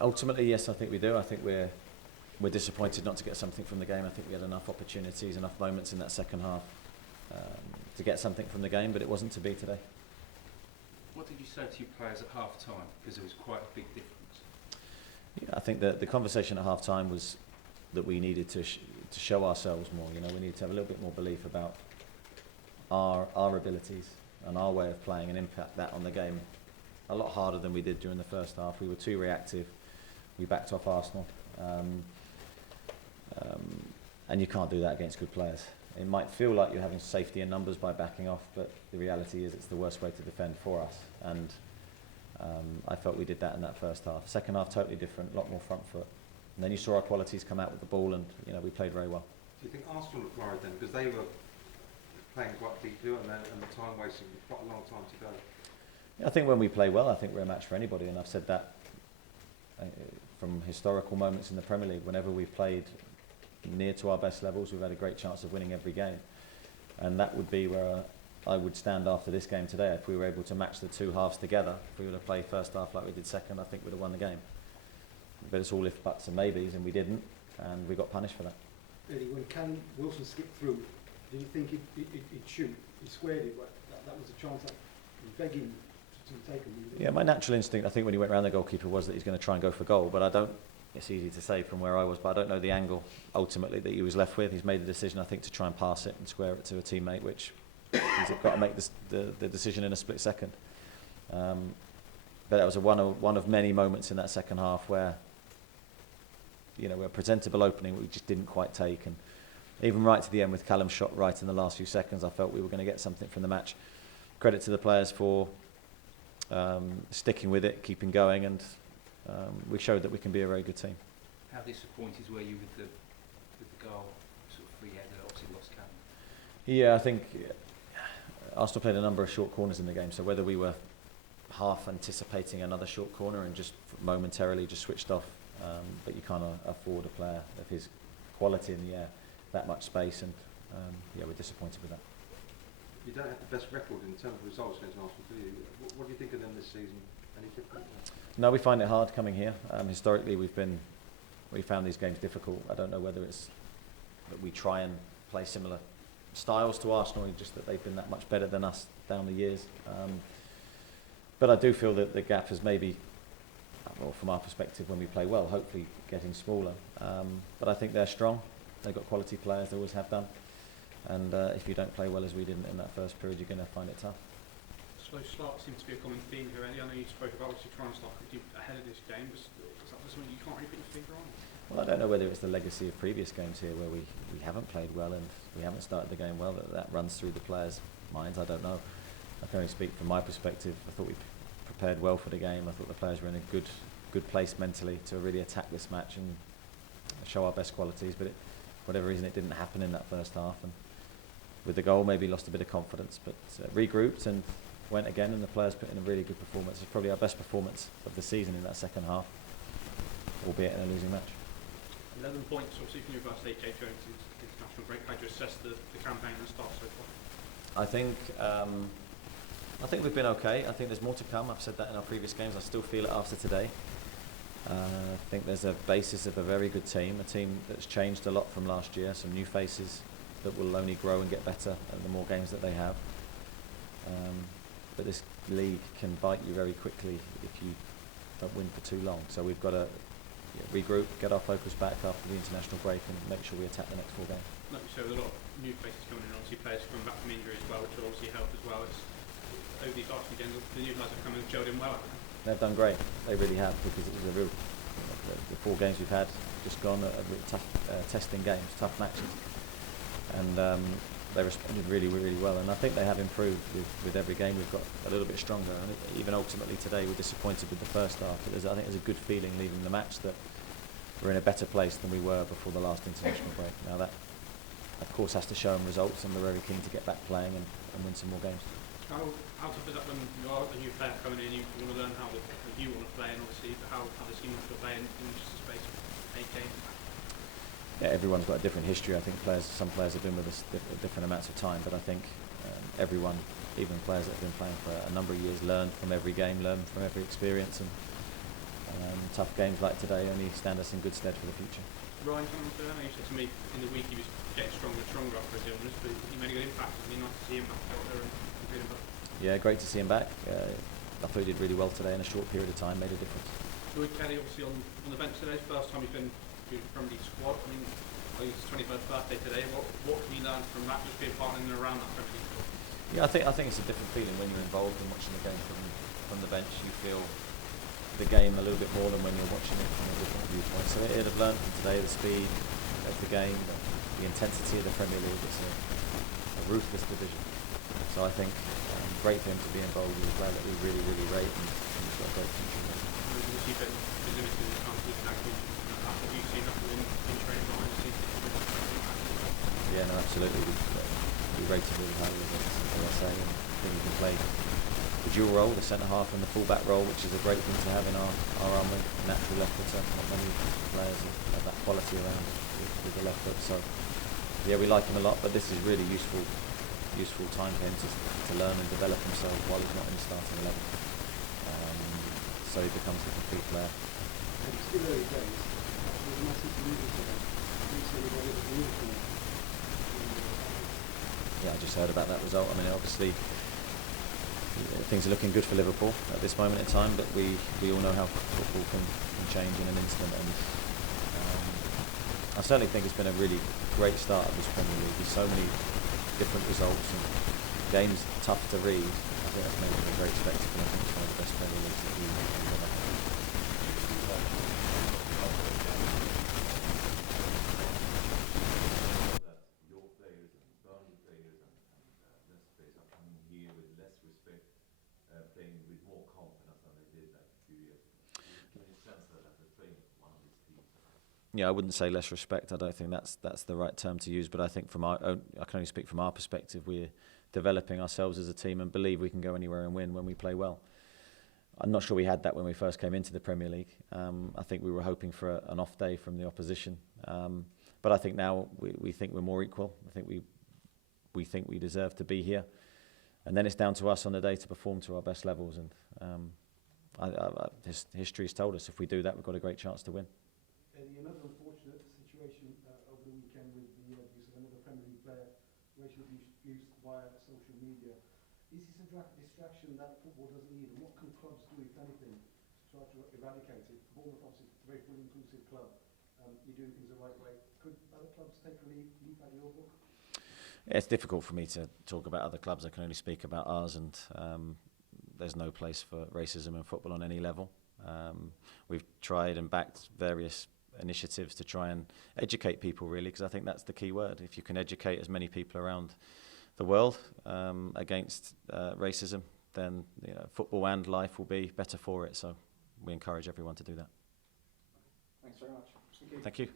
Ultimately, yes, I think we do. I think we're disappointed not to get something from the game. I think we had enough opportunities, enough moments in that second half to get something from the game, but it wasn't to be today. What did you say to your players at half time? Because there was quite a big difference. Yeah, I think that the conversation at half time was that we needed to show ourselves more. You know, we needed to have a little bit more belief about our abilities and our way of playing and impact that on the game a lot harder than we did during the first half. We were too reactive. We backed off Arsenal. And you can't do that against good players. It might feel like you're having safety in numbers by backing off, but the reality is it's the worst way to defend for us. And I felt we did that in that first half. Second half, totally different, a lot more front foot. And then you saw our qualities come out with the ball, and we played very well. Do you think Arsenal looked worried then? Because they were playing quite deeply and the time wasting quite a long time to go. Yeah, I think when we play well, I think we're a match for anybody, and I've said that from historical moments in the Premier League. Whenever we've played near to our best levels, we've had a great chance of winning every game. And that would be where I would stand after this game today. If we were able to match the two halves together, if we would have played first half like we did second, I think we'd have won the game. But it's all if, buts and maybes, and we didn't, and we got punished for that. Eddie, when Callum Wilson skipped through, did you think he'd shoot? He squared it, but that was a chance that he was begging to take him. Yeah, my natural instinct, I think, when he went round the goalkeeper was that he's going to try and go for goal, but I don't. It's easy to say from where I was, but I don't know the angle ultimately that he was left with. He's made the decision, I think, to try and pass it and square it to a teammate, which he's got to make the decision in a split second. But that was one of many moments in that second half where, we're a presentable opening we just didn't quite take, and even right to the end with Callum's shot right in the last few seconds, I felt we were going to get something from the match. Credit to the players for sticking with it, keeping going, and we showed that we can be a very good team. How disappointed were you with the goal, sort of free header, obviously lost Callum? Yeah, I think Arsenal played a number of short corners in the game, so whether we were half anticipating another short corner and just momentarily just switched off, but you can't afford a player of his quality in the air, that much space, and we're disappointed with that. You don't have the best record in terms of results against Arsenal, do you? What do you think of them this season? Any different? No, we find it hard coming here. Historically, we found these games difficult. I don't know whether it's that we try and play similar styles to Arsenal, or just that they've been that much better than us down the years. But I do feel that the gap has maybe, well, from our perspective, when we play well, hopefully getting smaller. But I think they're strong. They've got quality players, they always have done. And if you don't play well as we did in that first period, you're going to find it tough. Slow start seems to be a common theme here, Eddie. I know you spoke about obviously trying to start ahead of this game, but is that something you can't really put your finger on? Well, I don't know whether it's the legacy of previous games here where we haven't played well and we haven't started the game well, that runs through the players' minds. I don't know. I can only speak from my perspective. I thought we prepared well for the game. I thought the players were in a good place mentally to really attack this match and show our best qualities, but for whatever reason it didn't happen in that first half, and with the goal maybe lost a bit of confidence, but regrouped and went again, and the players put in a really good performance. It's probably our best performance of the season in that second half, albeit in a losing match. 11 points, obviously, from your first 8 Jones international break. How do you assess the campaign and start so far? I think we've been okay. I think there's more to come. I've said that in our previous games. I still feel it after today. I think there's a basis of a very good team, a team that's changed a lot from last year, some new faces that will only grow and get better the more games that they have. But this league can bite you very quickly if you don't win for too long. So we've got to regroup, get our focus back after the international break, and make sure we attack the next 4 games. Like you said, with a lot of new faces coming in, obviously players coming back from injury as well, which will obviously help as well. It's, over these last few games, the new guys have come and gelled in well. They've done great. They really have, because it was a real. The 4 games we've had just gone are really tough testing games, tough matches, and they responded really, really well. And I think they have improved with every game. We've got a little bit stronger, and even ultimately today we're disappointed with the first half. But I think there's a good feeling leaving the match that we're in a better place than we were before the last international break. Now that, of course, has to show them results, and we're very keen to get back playing and win some more games. How tough is that when you are a new player coming in, you want to learn how you want to play, and obviously how the team wants to play in just a space of 8 games? Yeah, everyone's got a different history. I think some players have been with us different amounts of time, but I think everyone, even players that have been playing for a number of years, learn from every game, learn from every experience, and tough games like today only stand us in good stead for the future. Ryan, coming to you said to me in the week he was getting stronger and stronger after his illness, but he made a good impact. It'd be nice to see him back out there and feeling better. Yeah, great to see him back. I thought he did really well today in a short period of time, made a difference. Lloyd Kelly obviously on the bench today, first time he's been in the Premier League squad. I mean, I think it's his 21st birthday today. What can we learn from that, just being part in and around that Premier League squad? Yeah, I think it's a different feeling when you're involved in watching the game from the bench. You feel the game a little bit more than when you're watching it from a different viewpoint. So he'd have learned from today the speed of the game, the intensity of the Premier League. It's a ruthless division. So I think great for him to be involved with a player that we really, really rate, and he's got a great future. Obviously, been limited in terms of tackling. Have you seen that in training behind the scenes? Yeah, no, absolutely. We rate him really highly, as I say, and I think he can play the dual role, the centre half and the full back role, which is a great thing to have in our armour. Natural left footer, not many players have that quality around with the left foot. So yeah, we like him a lot, but this is really useful time for him to learn and develop himself while he's not in the starting 11. So he becomes the complete player. It's still early days. There's a massive movement today. Can you see anybody that moves from it? Yeah, I just heard about that result. I mean, obviously, things are looking good for Liverpool at this moment in time, but we all know how football can change in an instant, and I certainly think it's been a really great start of this Premier League. There's so many different results and games tough to read. I think that's made it a great spectacle. I think it's one of the best Premier Leagues that we've ever had. Your players and Burnley players and Leicester players are coming here with less respect, playing with more confidence than they did like a few years ago. Can you sense that as a trainer, one of these teams? Yeah, I wouldn't say less respect. I don't think that's the right term to use. But I think I can only speak from our perspective. We're developing ourselves as a team and believe we can go anywhere and win when we play well. I'm not sure we had that when we first came into the Premier League. I think we were hoping for an off day from the opposition. But I think now we think we're more equal. I think we think we deserve to be here. And then it's down to us on the day to perform to our best levels. And history's told us if we do that, we've got a great chance to win. Another unfortunate situation over the weekend with the abuse of another Premier League player, racial abuse via social media. Is this a distraction that football doesn't need, and what can clubs do, if anything, to try to eradicate it? Bournemouth, obviously, a very fully inclusive club. You're doing things the right way. Could other clubs take a leaf out of your book? Yeah, it's difficult for me to talk about other clubs. I can only speak about ours, and there's no place for racism in football on any level. We've tried and backed various initiatives to try and educate people, really, because I think that's the key word. If you can educate as many people around the world against racism, then football and life will be better for it. So we encourage everyone to do that. Thanks very much. Thank you.